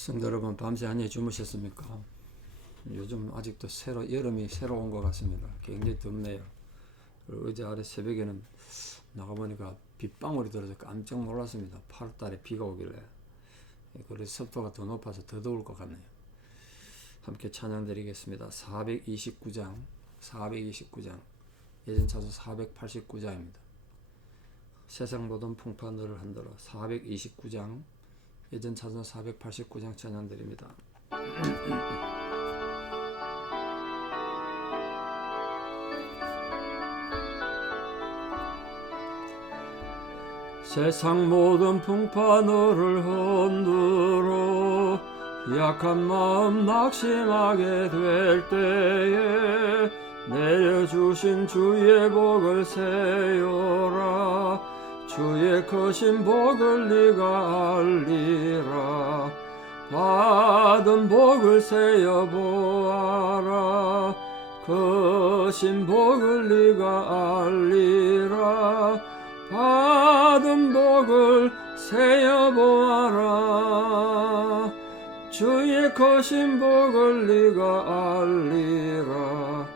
성도 여러분 밤새 안녕히 주무셨습니까? 요즘 아직도 새로 여름이 새로 온 것 같습니다. 굉장히 덥네요. 그리고 어제 아래 새벽에는 나가보니까 빗방울이 들어서 깜짝 놀랐습니다. 8월달에 비가 오길래 그래서 습도가 더 높아서 더 더울 것 같네요. 함께 찬양 드리겠습니다. 429장 429장 예전 차서 489장입니다. 세상 모든 풍파 너를 흔들어 429장 예전 차선 489장 찬양 드립니다. 세상 모든 풍파 너를 흔들어 약한 마음 낙심하게 될 때에 내려주신 주의 복을 세요라 주의 크신 복을 네가 알리라. 받은 복을 세어 보아라. 크신 복을 네가 알리라. 받은 복을 세어 보아라. 주의 크신 복을 네가 알리라.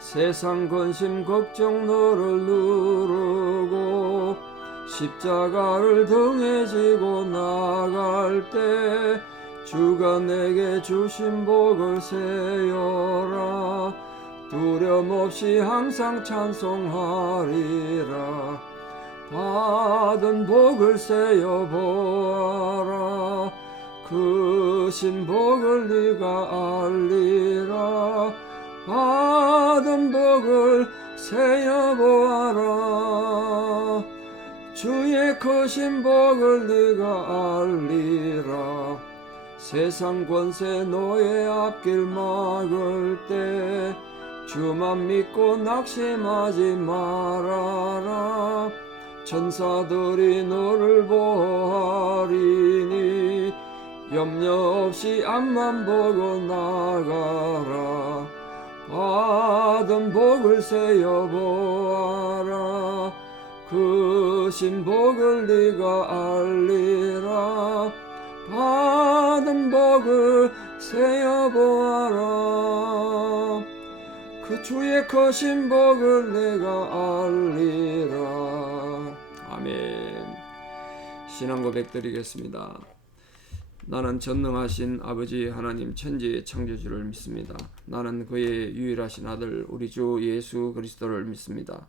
세상 근심 걱정 너를 누르고 십자가를 등에 지고 나갈 때 주가 내게 주신 복을 세요라. 두려움 없이 항상 찬송하리라. 받은 복을 세어 보아라. 크신 복을 네가 알리라. 받은 복을 세어 보아라 주의 크신 복을 네가 알리라. 세상 권세 너의 앞길 막을 때 주만 믿고 낙심하지 말아라. 천사들이 너를 보하리니 염려 없이 앞만 보고 나가라. 받은 복을 세어 보아라 크신 복을 네가 알리라. 받은 복을 세어 보아라. 그 주의 크신 복을 내가 알리라. 아멘. 신앙 고백 드리겠습니다. 나는 전능하신 아버지 하나님 천지의 창조주를 믿습니다. 나는 그의 유일하신 아들 우리 주 예수 그리스도를 믿습니다.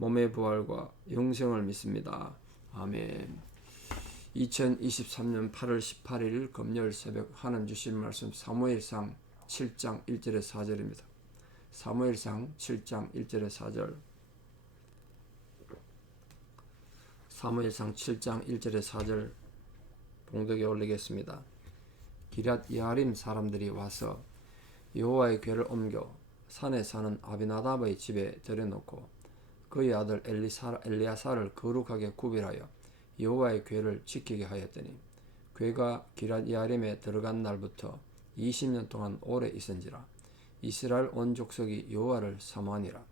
몸의 부활과 영생을 믿습니다. 아멘. 2023년 8월 18일 금요일 새벽 하나님 주신 말씀 사무엘상 7장 1절에 4절입니다. 사무엘상 7장 1절에 4절 사무엘상 7장 1절에 4절 봉독에 올리겠습니다. 기랏 야림 사람들이 와서 여호와의 궤를 옮겨 산에 사는 아비나답의 집에 들여놓고 그의 아들 엘리사, 엘리야사를 거룩하게 구별하여 여호와의 궤를 지키게 하였더니 궤가 기랏 야림에 들어간 날부터 20년 동안 오래 있은지라 이스라엘 온 족속이 여호와를 사모하니라.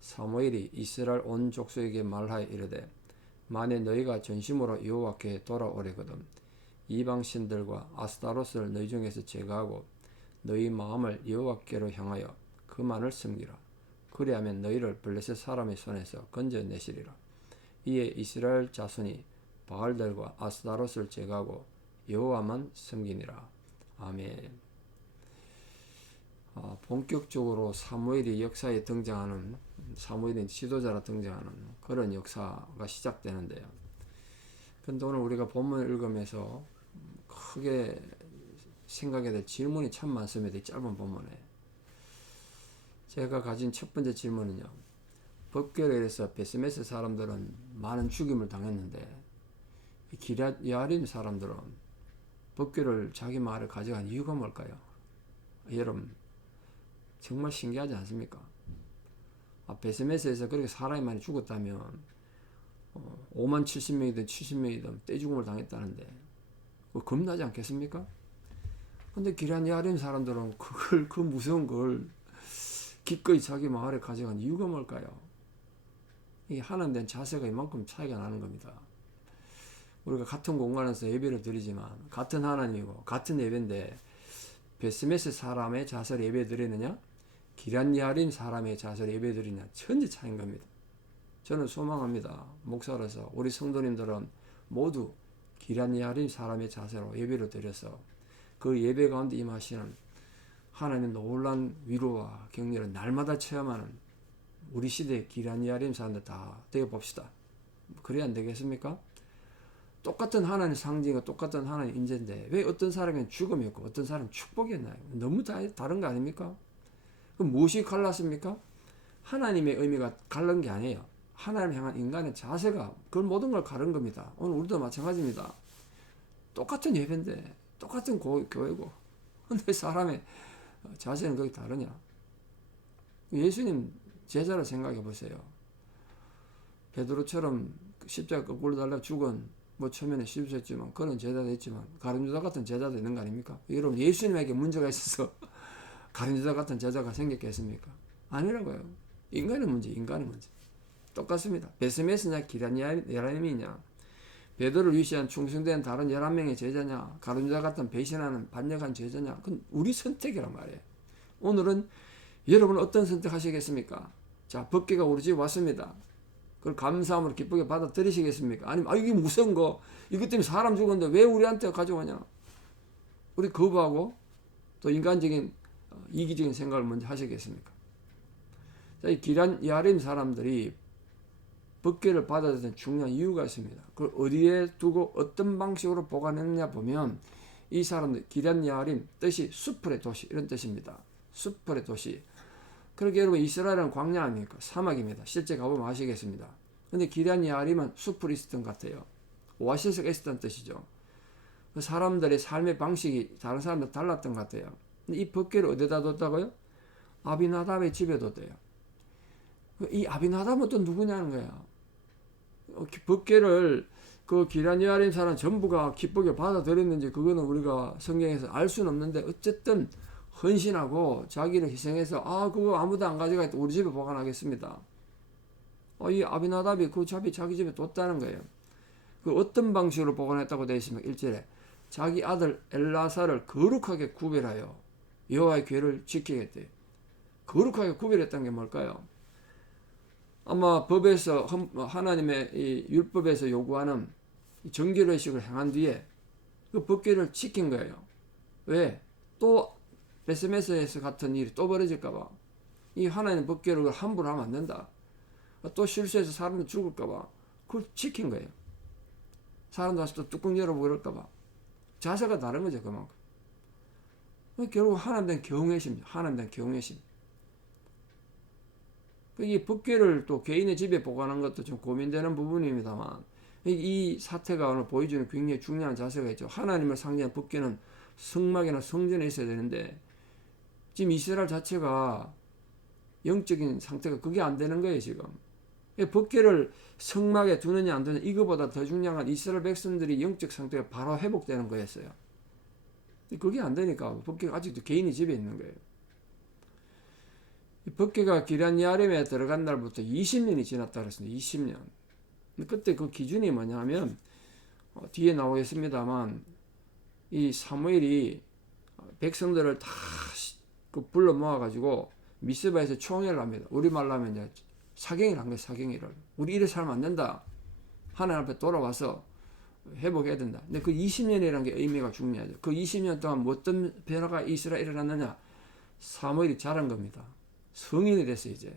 사무엘이 이스라엘 온 족속에게 말하여 이르되 만에 너희가 전심으로 여호와께 돌아오려거든 이방 신들과 아스타로스를 너희 중에서 제거하고 너희 마음을 여호와께로 향하여 그만을 섬기라 그리하면 너희를 블레셋 사람의 손에서 건져내시리라 이에 이스라엘 자손이 바알들과 아스타로스를 제거하고 여호와만 섬기니라 아멘. 어, 본격적으로 사무엘이 역사에 등장하는 사무엘이 지도자로 등장하는 그런 역사가 시작되는데요. 근데 오늘 우리가 본문을 읽으면서 크게 생각해야 될 질문이 참 많습니다. 이 짧은 본문에. 제가 가진 첫 번째 질문은요. 법궤로 인해서 베스메스 사람들은 많은 죽임을 당했는데 기랏 야림 사람들은 법궤를 자기 마을에 가져간 이유가 뭘까요? 여러분 정말 신기하지 않습니까? 아, 베스메스에서 그렇게 사람이 많이 죽었다면 어, 5만 70명이든 70명이든 떼죽음을 당했다는데 그거 겁나지 않겠습니까? 근데 기란 야림 사람들은 그걸 그 무서운 걸 기꺼이 자기 마을에 가져간 이유가 뭘까요? 이 하나님 자세가 이만큼 차이가 나는 겁니다. 우리가 같은 공간에서 예배를 드리지만 같은 하나님이고 같은 예배인데 베스메스 사람의 자세를 예배 드리느냐 기란 야림 사람의 자세를 예배 드리느냐 천지 차이인 겁니다. 저는 소망합니다. 목사로서 우리 성도님들은 모두 기란 야림 사람의 자세로 예배를 드려서 그 예배 가운데 임하시는 하나님의 놀란 위로와 격려를 날마다 체험하는 우리 시대의 기란 야림 사람들 다 되어 봅시다. 그래야 안 되겠습니까? 똑같은 하나님 상징과 똑같은 하나님 인재인데 왜 어떤 사람은 죽음이었고 어떤 사람은 축복이었나요? 너무 다, 다른 거 아닙니까? 그럼 무엇이 갈랐습니까? 하나님의 의미가 갈른 게 아니에요. 하나님 향한 인간의 자세가 그 모든 걸 가른 겁니다. 오늘 우리도 마찬가지입니다. 똑같은 예배인데 똑같은 고, 교회고 근데 사람의 자세는 거기 다르냐? 예수님 제자를 생각해 보세요. 베드로처럼 십자가 거꾸로 달라 죽은 뭐 처음에는 실수했지만 그런 제자도 있지만 가룟유다 같은 제자도 있는 거 아닙니까? 여러분 예수님에게 문제가 있어서 가룟유다 같은 제자가 생겼겠습니까? 아니라고요. 인간의 문제, 인간의 문제. 똑같습니다. 베스메스냐 기라니아님이냐 베드로를 위시한 충성된 다른 11명의 제자냐 가룟유다 같은 배신하는 반역한 제자냐 그건 우리 선택이란 말이에요. 오늘은 여러분 어떤 선택하시겠습니까? 자, 법계가 우리 집에 왔습니다. 그걸 감사함으로 기쁘게 받아들이시겠습니까? 아니면 아 이게 무서운 거 이것 때문에 사람 죽었는데 왜 우리한테 가져오냐? 우리 거부하고 또 인간적인 어, 이기적인 생각을 먼저 하시겠습니까? 자, 이 기란 야림 사람들이 법계를 받아들인 중요한 이유가 있습니다. 그걸 어디에 두고 어떤 방식으로 보관했느냐 보면 이 사람들 기란 야림 뜻이 수풀의 도시 이런 뜻입니다. 수풀의 도시. 그렇게 여러분 이스라엘은 광야 아닙니까? 사막입니다. 실제 가보면 아시겠습니다. 근데 기란 야림은 수풀이 있었던 것 같아요. 오아시스가 있었던 뜻이죠. 그 사람들의 삶의 방식이 다른 사람들 달랐던 것 같아요. 근데 이 법계를 어디다 뒀다고요? 아비나답의 집에 뒀대요. 이 아비나답은 또 누구냐는 거야. 어, 법계를 그 기란야림 사람 전부가 기쁘게 받아들였는지 그거는 우리가 성경에서 알 수는 없는데 어쨌든 헌신하고 자기를 희생해서 아 그거 아무도 안 가져가 우리 집에 보관하겠습니다. 어, 이 아비나답이 그 잡이 자기 집에 뒀다는 거예요. 그 어떤 방식으로 보관했다고 되어 있습니까? 1절에 자기 아들 엘라사를 거룩하게 구별하여 여호와의 궤를 지키겠대. 거룩하게 구별했다는 게 뭘까요? 아마 법에서 하나님의 이 율법에서 요구하는 정결의식을 행한 뒤에 그 법궤를 지킨 거예요. 왜? 또 베스메스에서 같은 일이 또 벌어질까봐 이 하나님 법궤를 함부로 하면 안 된다. 또 실수해서 사람이 죽을까봐 그걸 지킨 거예요. 사람들 와서 또 뚜껑 열어보고 그럴까봐 자세가 다른 거죠 그만큼. 결국 하나님 된 경외심, 하나님 된 경외심. 이 법궤를 또 개인의 집에 보관한 것도 좀 고민되는 부분입니다만 이 사태가 오늘 보여주는 굉장히 중요한 자세가 있죠. 하나님을 상징한 법궤는 성막이나 성전에 있어야 되는데 지금 이스라엘 자체가 영적인 상태가 그게 안 되는 거예요 지금. 법궤를 성막에 두느냐 안 두느냐 이거보다 더 중요한 이스라엘 백성들이 영적 상태가 바로 회복되는 거였어요. 그게 안 되니까 법궤가 아직도 개인의 집에 있는 거예요. 이 법계가 기란 야림에 들어간 날부터 20년이 지났다 그랬습니다. 20년. 그때 그 기준이 뭐냐면 어, 뒤에 나오겠습니다만 이 사무엘이 백성들을 다 그 불러 모아가지고 미스바에서 총회를 합니다. 우리 말로 하면 이제 사경을 한 거예요. 사경일을. 우리 이래 살면 안 된다. 하나님 앞에 돌아와서 회복해야 된다. 근데 그 20년이라는 게 의미가 중요하죠. 그 20년 동안 뭐 어떤 변화가 이스라엘에 일어났느냐? 사무엘이 자란 겁니다. 성인이 됐어 이제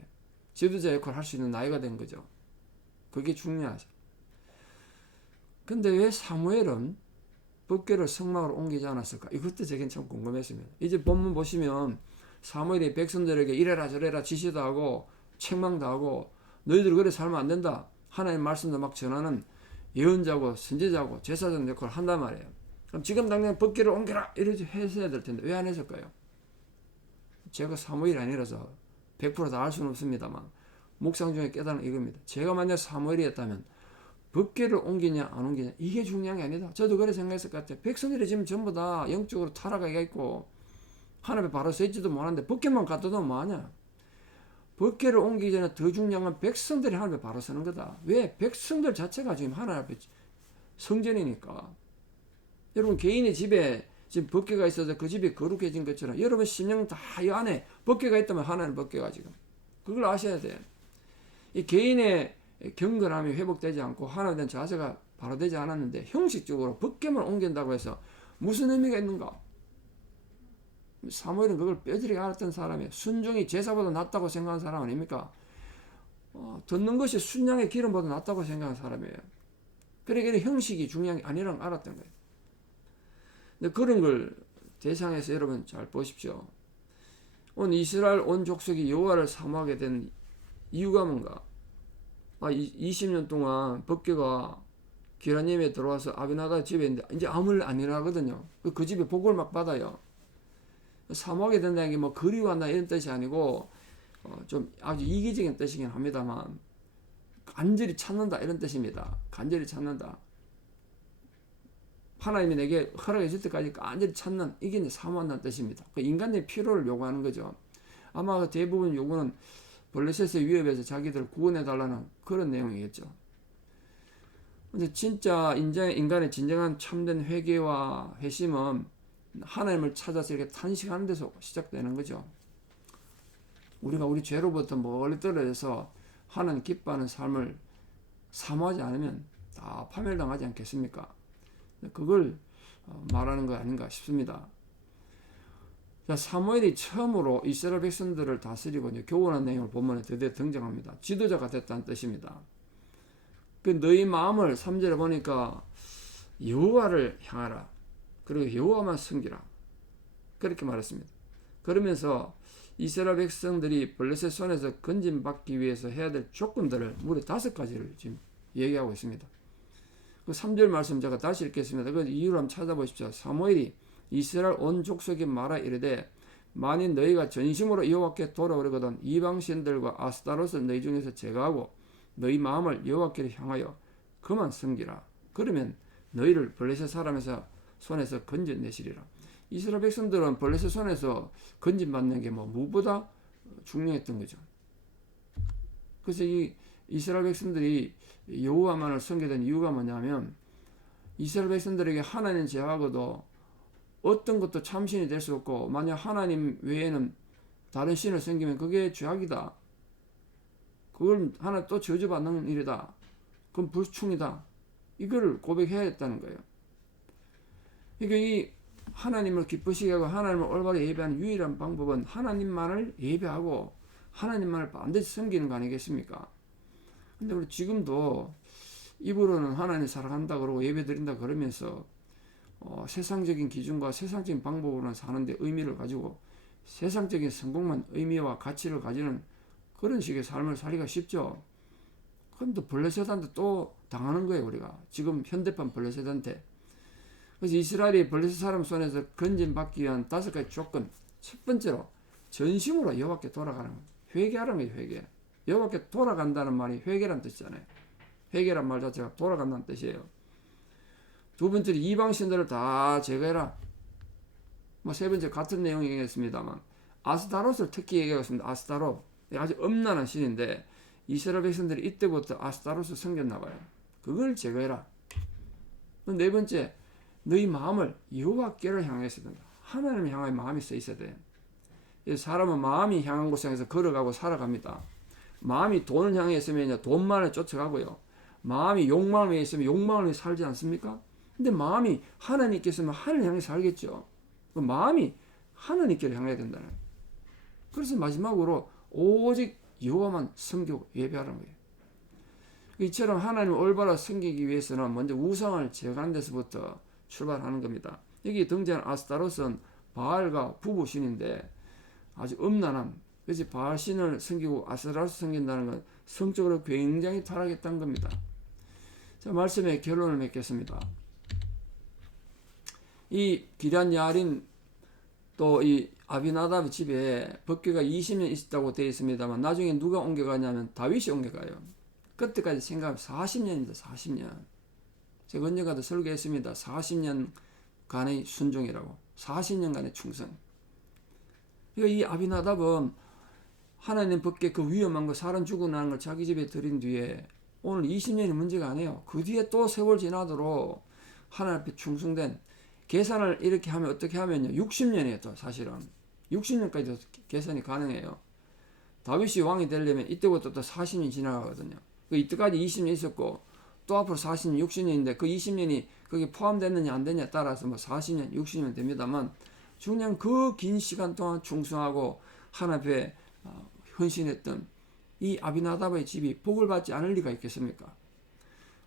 지도자 역할 할수 있는 나이가 된 거죠. 그게 중요하죠. 근데 왜 사무엘은 법궤를 성막으로 옮기지 않았을까? 이것도 제겐 참 궁금했습니다. 이제 본문 보시면 사무엘이 백성들에게 이래라 저래라 지시도 하고 책망도 하고 너희들 그래 살면 안 된다. 하나님 말씀도 막 전하는 예언자고 선지자고 제사장 역할을 한단 말이에요. 그럼 지금 당장 법계를 옮겨라 이러지 했어야 될 텐데 왜 안 했을까요? 제가 사무일 아니라서 100%다 알 수는 없습니다만 묵상 중에 깨달은 이겁니다. 제가 만약 사무엘이었다면 법계를 옮기냐 안 옮기냐 이게 중요한 게 아니다. 저도 그래 생각했을 것 같아요. 백성들이 지금 전부 다 영적으로 타락하게 있고 하나님에 바로 서 있지도 못하는데 법계만 갖다 놓으면 뭐하냐. 법계를 옮기기 전에 더 중요한 건 백성들이 하나님에 바로 서는 거다. 왜? 백성들 자체가 지금 하나님 앞에 성전이니까. 여러분 개인의 집에 지금 법계가 있어서 그 집이 거룩해진 것처럼 여러분 심령 다 이 안에 법계가 있다면 하나님 법계가 지금 그걸 아셔야 돼. 이 개인의 경건함이 회복되지 않고 대한 자세가 바로 되지 않았는데 형식적으로 법계만 옮긴다고 해서 무슨 의미가 있는가? 사무엘은 그걸 뼈저리게 알았던 사람이에요. 순종이 제사보다 낫다고 생각하는 사람 아닙니까? 어, 듣는 것이 순양의 기름보다 낫다고 생각하는 사람이에요. 그러니까 형식이 중요한 게 아니라는 걸 알았던 거예요. 근데 그런 걸 대상에서 여러분 잘 보십시오. 온 이스라엘 온 족속이 여호와를 사모하게 된 이유가 뭔가? 아, 20년 동안 법궤가 기라님에 들어와서 아비나다 집에 있는데 이제 아무 일 안 일하거든요. 그 집에 복을 막 받아요. 사모하게 된다는 게 뭐 그리워한다 이런 뜻이 아니고 어, 좀 아주 이기적인 뜻이긴 합니다만 간절히 찾는다 이런 뜻입니다. 간절히 찾는다. 하나님이 내게 허락해 줄 때까지 간절히 찾는 이게 사모한다는 뜻입니다. 그 인간의 필요를 요구하는 거죠. 아마 그 대부분 요구는 블레셋의 위협에서 자기들을 구원해 달라는 그런 내용이겠죠. 근데 진짜 인간, 인간의 진정한 참된 회개와 회심은 하나님을 찾아서 이렇게 탄식하는 데서 시작되는 거죠. 우리가 우리 죄로부터 멀리 떨어져서 하나님 기뻐하는 삶을 사모하지 않으면 다 파멸당하지 않겠습니까? 그걸 어, 말하는 거 아닌가 싶습니다. 자, 사무엘이 처음으로 이스라엘 백성들을 다스리고 이제 교훈한 내용을 본문에 드디어 등장합니다. 지도자가 됐다는 뜻입니다. 그 너희 마음을 3절에 보니까 여호와를 향하라. 그리고 여호와만 섬기라. 그렇게 말했습니다. 그러면서 이스라엘 백성들이 블레셋 손에서 건진받기 위해서 해야 될 조건들을 무려 다섯 가지를 지금 얘기하고 있습니다. 그 3절 말씀 제가 다시 읽겠습니다. 그 이유를 한번 찾아보십시오. 사무엘이 이스라엘 온 족속에 말하 이르되 만일 너희가 전심으로 여호와께 돌아오려거든 이방 신들과 아스타롯을 너희 중에서 제거하고 너희 마음을 여호와께로 향하여 그만 섬기라. 그러면 너희를 블레셋 사람에서 손에서 건져내시리라. 이스라엘 백성들은 블레셋 손에서 건진받는 게 뭐 무보다 중요했던 거죠. 그래서 이 이스라엘 백성들이 여호와만을 섬기던 이유가 뭐냐면 이스라엘 백성들에게 하나님 제하고도 어떤 것도 참신이 될 수 없고 만약 하나님 외에는 다른 신을 섬기면 그게 죄악이다. 그걸 하나 또 저주받는 일이다. 그건 불충이다. 이걸 고백해야 했다는 거예요. 그러니까 이 하나님을 기쁘시게 하고 하나님을 올바르게 예배하는 유일한 방법은 하나님만을 예배하고 하나님만을 반드시 섬기는 거 아니겠습니까? 근데 우리 지금도 입으로는 하나님 사랑한다 그러고 예배 드린다 그러면서 어, 세상적인 기준과 세상적인 방법으로는 사는데 의미를 가지고 세상적인 성공만 의미와 가치를 가지는 그런 식의 삶을 살기가 쉽죠. 그럼 또 블레셋한테 또 당하는 거예요, 우리가. 지금 현대판 블레셋한테. 그래서 이스라엘이 블레셋 사람 손에서 건진받기 위한 다섯 가지 조건. 첫 번째로 전심으로 여호와께 돌아가는 거예요. 회개하는 거예요, 회개. 여호와께 돌아간다는 말이 회개란 뜻이잖아요. 회개란 말 자체가 돌아간다는 뜻이에요. 두 번째로 이방 신들을 다 제거해라. 뭐 세 번째 같은 내용이겠습니다만 아스타롯을 특히 얘기하겠습니다. 아스타롯 아주 엄난한 신인데 이스라엘 백성들이 이때부터 아스타롯을 섬겼나 봐요. 그걸 제거해라. 네 번째 너희 마음을 여호와께를 향해서 된다. 하나님을 향하여 마음이 써 있어야 돼. 사람은 마음이 향한 곳 향해서 걸어가고 살아갑니다. 마음이 돈을 향해 있으면 돈만을 쫓아가고요. 마음이 욕망을 있으면 욕망을 위해 살지 않습니까? 근데 마음이 하나님께 있으면 하나님 향해 살겠죠. 그 마음이 하나님께로 향해야 된다는 거예요. 그래서 마지막으로 오직 여호와만 섬기고 예배하는 거예요. 이처럼 하나님을 올바로 섬기기 위해서는 먼저 우상을 제거하는 데서부터 출발하는 겁니다. 여기 등장한 아스타롯은 바알과 부부신인데 아주 음란한 그래서 바알 신을 섬기고 아스타롯을 섬긴다는 건 성적으로 굉장히 타락했다는 겁니다. 자 말씀의 결론을 맺겠습니다. 이 기란 야림 또이 아비나답 집에 법궤가 20년 있었다고 되어 있습니다만 나중에 누가 옮겨가냐면 다윗이 옮겨가요. 그때까지 생각하면 40년입니다. 40년. 제가 언젠가도 설교했습니다. 40년간의 순종이라고. 40년간의 충성. 그러니까 이 아비나답은 하나님 법궤 그 위험한 거 사람 죽고 나는 걸 자기 집에 들인 뒤에 오늘 20년이 문제가 아니에요. 그 뒤에 또 세월 지나도록 하나님 앞에 충성된 계산을 이렇게 하면 어떻게 하면요. 60년이에요. 또 사실은. 60년까지도 계산이 가능해요. 다윗이 왕이 되려면 이때부터 또 40년이 지나가거든요. 그 이때까지 20년 있었고 또 앞으로 40년, 60년인데 그 20년이 거기 포함됐느냐 안 되느냐에 따라서 뭐 40년, 60년 됩니다만 중요한 그 긴 시간 동안 충성하고 하나님 앞에 어, 헌신했던 이 아비나답의 집이 복을 받지 않을 리가 있겠습니까?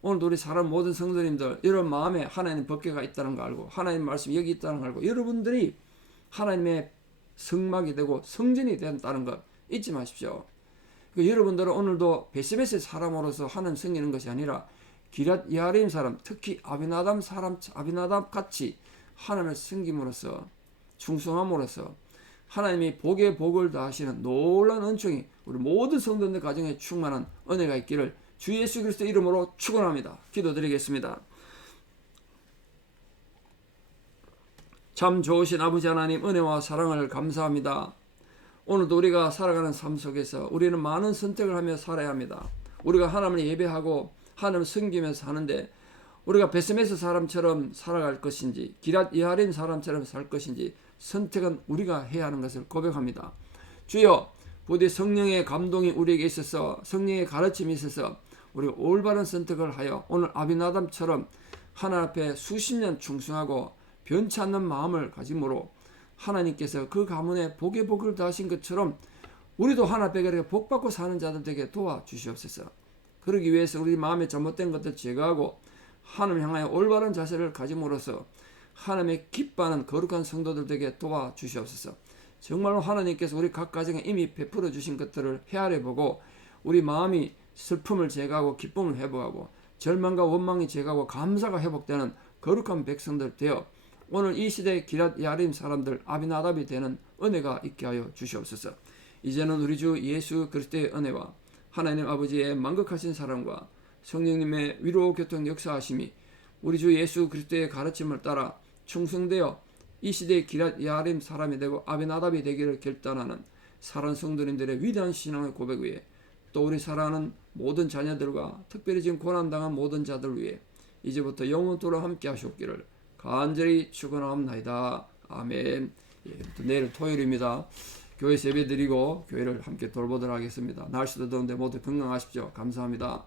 오늘도 우리 사람 모든 성도님들 여러분 마음에 하나님 법궤가 있다는 거 알고 하나님 말씀 여기 있다는 거 알고 여러분들이 하나님의 성막이 되고 성전이 된다는 것 잊지 마십시오. 그 여러분들은 오늘도 베스베스 사람으로서 하나님 섬기는 것이 아니라 기랏 야림 사람 특히 아비나담 사람 아비나담 같이 하나님을 섬김으로써 충성함으로써 하나님이 복의 복을 다하시는 놀라운 은총이 우리 모든 성도들 가정에 충만한 은혜가 있기를 주 예수 그리스도 이름으로 축원합니다. 기도드리겠습니다. 참 좋으신 아버지 하나님 은혜와 사랑을 감사합니다. 오늘도 우리가 살아가는 삶 속에서 우리는 많은 선택을 하며 살아야 합니다. 우리가 하나님을 예배하고 하나님을 섬기면서 사는데 우리가 베스메스 사람처럼 살아갈 것인지 기랏 이하린 사람처럼 살 것인지 선택은 우리가 해야 하는 것을 고백합니다. 주여 부디 성령의 감동이 우리에게 있어서 성령의 가르침이 있어서 우리가 올바른 선택을 하여 오늘 아비나담처럼 하나 앞에 수십 년 충성하고 변치 않는 마음을 가짐으로 하나님께서 그 가문에 복의 복을 다하신 것처럼 우리도 하나 앞에 그렇게 복 받고 사는 자들 되게 도와주시옵소서. 그러기 위해서 우리 마음에 잘못된 것들 제거하고 하나님 향하여 올바른 자세를 가짐으로써 하나님의 기뻐하는 거룩한 성도들 되게 도와주시옵소서. 정말로 하나님께서 우리 각 가정에 이미 베풀어 주신 것들을 헤아려 보고 우리 마음이 슬픔을 제거하고 기쁨을 회복하고 절망과 원망이 제거하고 감사가 회복되는 거룩한 백성들 되어 오늘 이 시대 기랏 야림 사람들 아비나답이 되는 은혜가 있게 하여 주시옵소서. 이제는 우리 주 예수 그리스도의 은혜와 하나님 아버지의 만극하신 사랑과 성령님의 위로 교통 역사하심이 우리 주 예수 그리스도의 가르침을 따라 충성되어 이 시대의 기랏 야림 사람이 되고 아비나답이 되기를 결단하는 사랑 성도님들의 위대한 신앙의 고백 위에 또 우리 사랑하는 모든 자녀들과 특별히 지금 고난당한 모든 자들 위해 이제부터 영원토록 함께 하시옵기를 간절히 축원합니다. 아멘. 예, 또 내일 토요일입니다. 교회 예배 드리고 교회를 함께 돌보도록 하겠습니다. 날씨도 더운데 모두 건강하십시오. 감사합니다.